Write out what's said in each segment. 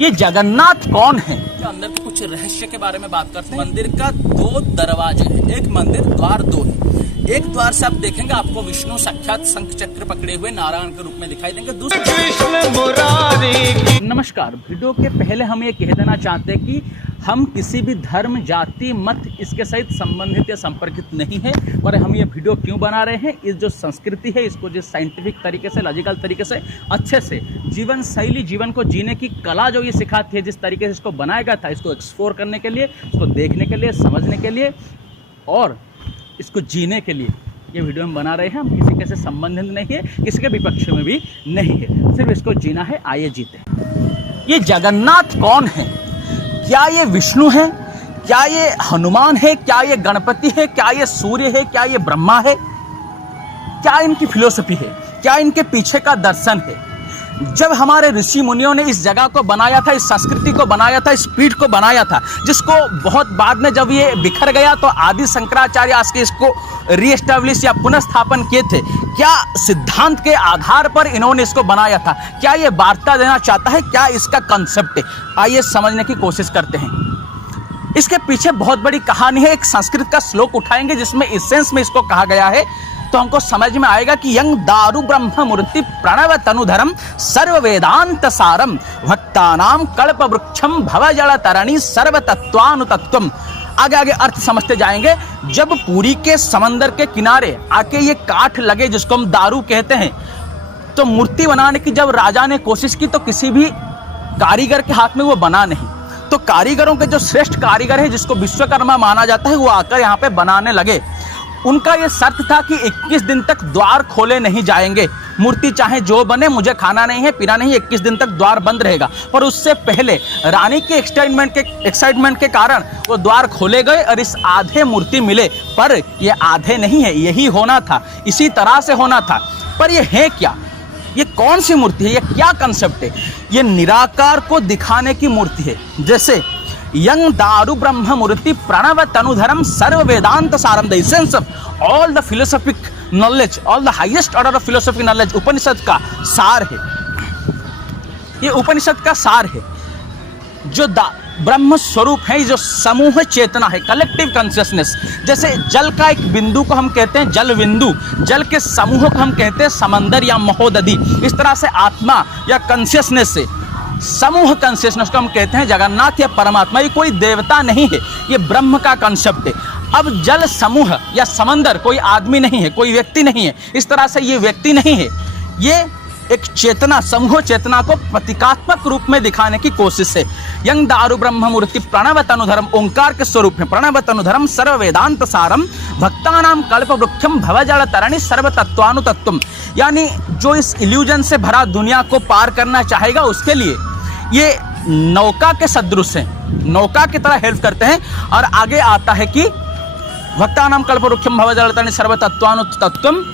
ये जगन्नाथ कौन है? अंदर के कुछ रहस्य के बारे में बात करते हैं। मंदिर का 2 दरवाजे हैं, एक मंदिर द्वार 2 है। एक द्वार से आप देखेंगे आपको विष्णु साक्षात शंख चक्र पकड़े हुए नारायण के रूप में दिखाई देंगे। नमस्कार। वीडियो के पहले हम ये कह देना चाहते हैं कि हम किसी भी धर्म, जाति, मत इसके सहित संबंधित या संपर्कित नहीं है। और हम ये वीडियो क्यों बना रहे हैं, इस जो संस्कृति है इसको जिस साइंटिफिक तरीके से, लॉजिकल तरीके से, अच्छे से जीवन शैली, जीवन को जीने की कला जो ये सिखाती है, जिस तरीके से इसको बनाया गया था, इसको एक्सप्लोर करने के लिए, इसको देखने के लिए, समझने के लिए और इसको जीने के लिए ये वीडियो हम बना रहे हैं। हम किसी के से संबंधित नहीं है, किसी के विपक्ष में भी नहीं है, सिर्फ इसको जीना है। आइए जीते। ये जगन्नाथ कौन है? क्या ये विष्णु है? क्या ये हनुमान है? क्या ये गणपति है? क्या ये सूर्य है? क्या ये ब्रह्मा है? क्या इनकी फिलोसफी है? क्या इनके पीछे का दर्शन है? जब हमारे ऋषि मुनियों ने इस जगह को बनाया था, इस संस्कृति को बनाया था, इस पीठ को बनाया था, जिसको बहुत बाद में जब ये बिखर गया तो आदि शंकराचार्य आज के इसको रीएस्टैब्लिश या पुनर्स्थापन किए थे। क्या सिद्धांत के आधार पर इन्होंने इसको बनाया था? क्या ये वार्ता देना चाहता है? क्या इसका कंसेप्ट है? आइए समझने की कोशिश करते हैं। इसके पीछे बहुत बड़ी कहानी है। एक संस्कृत का श्लोक उठाएंगे जिसमें इसेंस में इसको कहा गया है, तो हमको समझ में आएगा कि यंग दारु ब्रह्म मूर्ति प्रणव तनुधरम सर्व वेदांत सारम भक्तानाम कल्प वृक्षम भव जल तरणी सर्व तत्वानुतत्वम। आगे आगे अर्थ समझते जाएंगे। जब पुरी के समंदर के किनारे आके ये काठ लगे जिसको हम दारू कहते हैं, तो मूर्ति बनाने की जब राजा ने कोशिश की तो किसी भी कारीगर के हाथ में वो बना नहीं। तो कारीगरों के जो श्रेष्ठ कारीगर है, जिसको विश्वकर्मा माना जाता है, वो आकर यहाँ पे बनाने लगे। उनका ये शर्त था कि 21 दिन तक द्वार खोले नहीं जाएंगे। मूर्ति चाहे जो बने, मुझे खाना नहीं है, पीना नहीं, 21 दिन तक द्वार बंद रहेगा। पर उससे पहले रानी के एक्साइटमेंट के कारण वो द्वार खोले गए और इस आधे मूर्ति मिले। पर ये आधे नहीं है, यही होना था, इसी तरह से होना था। पर ये है क्या? ये कौन सी मूर्ति है? ये क्या कंसेप्ट है? ये निराकार को दिखाने की मूर्ति है। जैसे यंग दारु ब्रह्म मूर्ति प्रणव तनुधरम सर्व वेदांत सारम, the essence of all the philosophic knowledge, all the highest order of philosophic knowledge Upanishad का सार है। ये उपनिषद का सार है। जो ब्रह्म स्वरूप है, जो समूह चेतना है, कलेक्टिव कॉन्शियसनेस। जैसे जल का एक बिंदु को हम कहते हैं जल बिंदु, जल के समूह को हम कहते हैं समंदर या महोदधि। इस तरह से आत्मा या कॉन्शियसनेस से समूह कॉन्शियसनेस को हम कहते हैं जगन्नाथ या परमात्मा। ये कोई देवता नहीं है, ये ब्रह्म का कॉन्सेप्ट है। अब जल समूह या समंदर कोई आदमी नहीं है, कोई व्यक्ति नहीं है। इस तरह से ये व्यक्ति नहीं है, ये एक चेतना, समूह चेतना को प्रतीकात्मक रूप में दिखाने की कोशिश है। यंग दारु ब्रह्म मूर्ति प्रणव तनुधरम, ओंकार के स्वरूप में प्रणव तनुधरम सर्व वेदांत सारम भक्तानाम कल्प वृक्षम भव जल तरणी सर्व तत्वानुतत्वम। यानी जो इस इल्यूजन से भरा दुनिया को पार करना चाहेगा उसके लिए ये नौका के सदृश हैं, नौका की तरह हेल्प करते हैं। और आगे आता है कि भक्तानाम कल्प वृक्षम भव जल तरणी सर्व तत्वानुतत्वम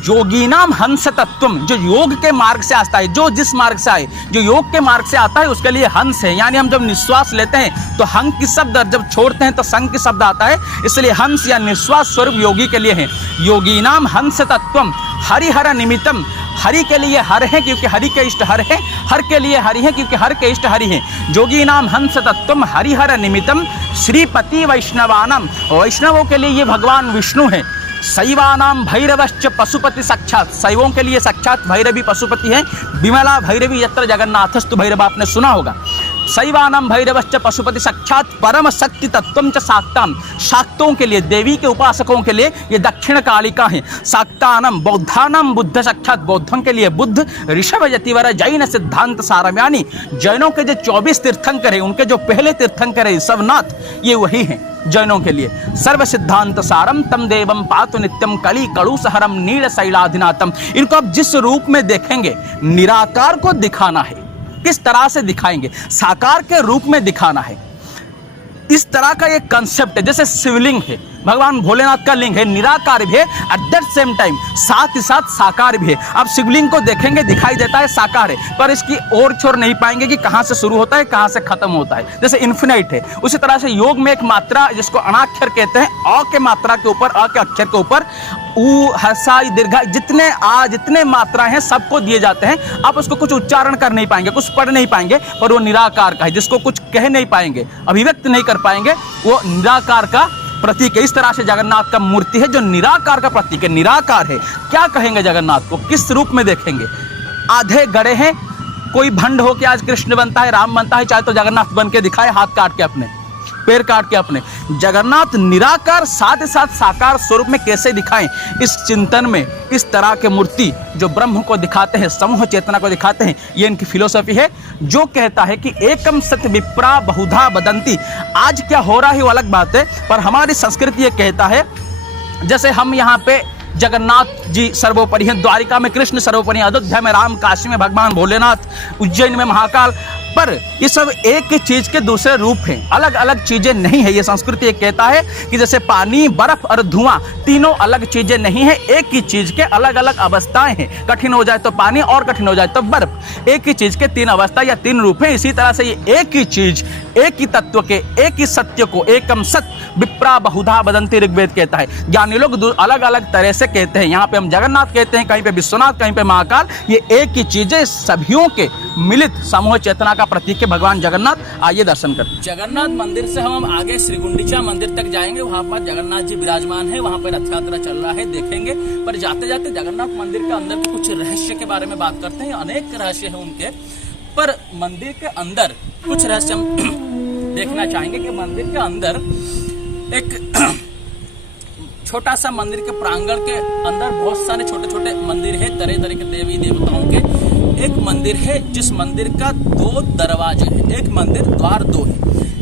योगीनाम हंस तत्वम। जो योग के मार्ग से आता है, जो जिस मार्ग से आए, जो योग के मार्ग से आता है उसके लिए हंस है। यानी हम जब निश्वास लेते हैं तो हंस की शब्द, जब छोड़ते हैं तो संग की शब्द आता है, इसलिए हंस या निश्वास स्वरूप योगी के लिए है। योगीनाम हंस तत्वम हरिहर निमित्तम। हरि के लिए हर है क्योंकि हरि के इष्ट हर है, हर के लिए हरि है क्योंकि हर के इष्ट हरि है। योगी नाम हंस तत्वम हरिहर निमित्तम श्रीपति वैष्णवानम। वैष्णवों के लिए ये भगवान विष्णु है। शैवानाम भैरवश्च पशुपति साक्षात, शैवों के लिए साक्षात भैरवी पशुपति है। विमला भैरवी यत्र जगन्नाथस्तु भैरव, आपने सुना होगा। शैवानाम भैरवश्च पशुपति साक्षात परम शक्ति तत्वम च शाक्ताम। शाक्तों के लिए, देवी के उपासकों के लिए ये दक्षिण कालिका है। शाक्तानम बौद्धानाम बुद्ध साक्षात, बौद्धों के लिए बुद्ध। ऋषभ यतिवर जैन सिद्धांत सारम, यानी जैनों के जो 24 तीर्थंकर है, उनके जो पहले तीर्थंकर है ऋषभनाथ, ये वही हैं जैनों के लिए। सर्व सिद्धांत सारम तम देवम पातु नित्यम कली कड़ु सहरम नील शैलाधिनाथम। इनको आप जिस रूप में देखेंगे, निराकार को दिखाना है। किस तरह से दिखाएंगे? साकार के रूप में दिखाना है। इस तरह का एक कंसेप्ट है। जैसे शिवलिंग है, भगवान भोलेनाथ का लिंग है, निराकार भी है, एट दैट सेम टाइम साथ ही साथ साकार भी है। आप शिवलिंग को देखेंगे दिखाई देता है साकार है, पर इसकी ओर छोर नहीं पाएंगे कि कहां से शुरू होता है कहां से खत्म होता है, जैसे इन्फिनाइट है। उसी तरह से योग में एक मात्रा जिसको अणाक्षर कहते हैं, अ के मात्रा के ऊपर, अ के अक्षर के ऊपर ऊ, हसाई, दीर्घा, जितने मात्राएं हैं सबको दिए जाते हैं। आप उसको कुछ उच्चारण कर नहीं पाएंगे, कुछ पढ़ नहीं पाएंगे, पर वो निराकार का है। जिसको कुछ कह नहीं पाएंगे, अभिव्यक्त नहीं कर पाएंगे, वो निराकार का प्रतीक है। इस तरह से जगन्नाथ का मूर्ति है जो निराकार का प्रतीक है, निराकार है। क्या कहेंगे जगन्नाथ को, किस रूप में देखेंगे? आधे गड़े हैं, कोई भंड हो के आज कृष्ण बनता है, राम बनता है, चाहे तो जगन्नाथ बन के दिखाए, हाथ काट के अपने, पैर काट के अपने। जगन्नाथ निराकार साथ ही साथ साकार स्वरूप में कैसे दिखाएं, इस चिंतन में इस तरह के मूर्ति जो ब्रह्म को दिखाते हैं, समूह चेतना को दिखाते हैं, ये इनकी फिलोसफी है, जो कहता है कि एकम सत्य विप्रा बहुधा वदंती। आज क्या हो रहा है वो अलग बात है, पर हमारी संस्कृति ये कहता है, जैसे हम यहाँ पे जगन्नाथ जी सर्वोपरि हैं, द्वारिका में कृष्ण सर्वोपरि हैं, अयोध्या में राम, काशी में भगवान भोलेनाथ, उज्जैन में महाकाल, पर ये सब एक ही चीज के दूसरे रूप हैं, अलग अलग चीजें नहीं है। ये संस्कृति ये कहता है कि जैसे पानी, बर्फ और धुआं तीनों अलग चीजें नहीं है, एक ही चीज के अलग अलग अवस्थाएं हैं। कठिन हो जाए तो पानी और कठिन हो जाए तो बर्फ, एक ही चीज के तीन अवस्था या तीन रूप हैं। इसी तरह से ये एक ही चीज, एक ही तत्व के, एक ही सत्य को एकम सत्य विप्रा बहुधा वदंती ऋग्वेद कहता है। ज्ञानी लोग अलग अलग तरह से कहते हैं, यहाँ पे हम जगन्नाथ कहते हैं, कहीं पे विश्वनाथ, कहीं पे महाकाल। ये एक ही चीजें, सभियों के मिलित समूह चेतना का प्रतीक है भगवान जगन्नाथ। आइए दर्शन करते। जगन्नाथ मंदिर से हम आगे श्री गुंडीचा मंदिर तक जाएंगे, वहां पर जगन्नाथ जी विराजमान है, वहां पर रथ यात्रा चल रहा है, देखेंगे। पर जाते जाते जगन्नाथ मंदिर के अंदर के कुछ रहस्य के बारे में बात करते हैं। अनेक रहस्य है उनके, पर मंदिर के अंदर कुछ रहस्य हम देखना चाहेंगे कि मंदिर के अंदर एक छोटा सा मंदिर के प्रांगण के अंदर बहुत सारे छोटे छोटे मंदिर है, तरह तरह के देवी देवताओं के। एक मंदिर है जिस मंदिर का 2 दरवाजे हैं, एक मंदिर द्वार 2 है।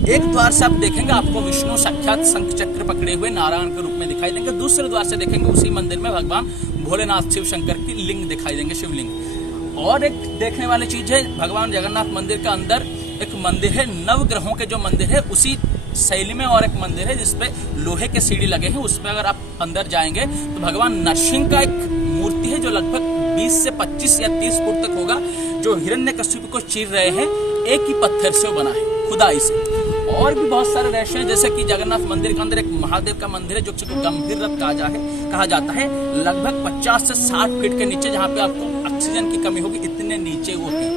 एक द्वार से आप देखेंगे आपको विष्णु साक्षात शंख चक्र पकड़े हुए नारायण के रूप में दिखाई देंगे। दूसरे द्वार से देखेंगे उसी मंदिर में भगवान भोलेनाथ शिव शंकर की लिंग दिखाई देंगे, शिवलिंग। और एक देखने वाली चीज है, भगवान जगन्नाथ मंदिर का अंदर एक मंदिर है, नवग्रहों के जो मंदिर है उसी शैली में और एक मंदिर है जिसपे लोहे के सीढ़ी लगे हैं। उसमें अगर आप अंदर जाएंगे तो भगवान नरसिंह का एक मूर्ति है जो लगभग 20 से 25 या 30 फुट तक होगा, जो हिरण्यकशिपु को चीर रहे हैं, एक ही पत्थर से वो बना है, खुदाई से। और भी बहुत सारे रहस्य हैं, जैसे कि जगन्नाथ मंदिर के अंदर एक महादेव का मंदिर है जो गंभीर रथ कहा जाता है, लगभग 50 से 60 फीट के नीचे, जहाँ पे आपको ऑक्सीजन की कमी होगी, इतने नीचे वो है,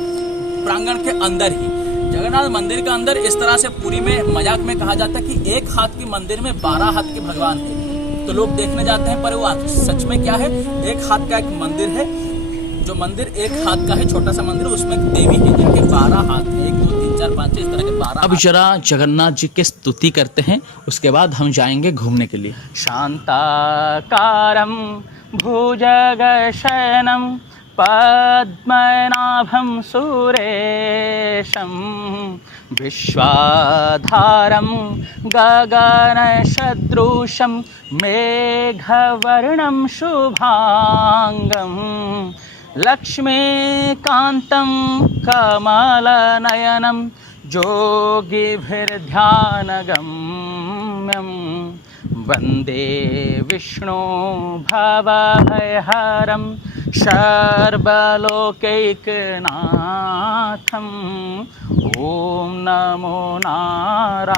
प्रांगण के अंदर ही। जगन्नाथ मंदिर के अंदर इस तरह से पुरी में मजाक में कहा जाता है कि एक हाथ के मंदिर में 12 हाथ के भगवान है, तो लोग देखने जाते हैं, पर वो सच में क्या है, एक हाथ का एक मंदिर है। जो मंदिर एक हाथ का है, छोटा सा मंदिर, उसमें एक देवी है जिनके 12 हाथ है, 1 2 3 4 5 6 इस तरह के 12। अब जरा जगन्नाथ जी की स्तुति करते हैं, उसके बाद हम जाएंगे घूमने के लिए। शांताकारं भुजगशयनं पद्मनाभं सुरेशं विश्वाधारं गगनसदृशं मेघवर्णं शुभांगं लक्ष्मीकान्तं कमलनयनं योगिभिर्ध्यानगम्यं वन्दे विष्णु भवभयहरं सर्वलोकैकनाथं। ॐ नमो नारायणाय।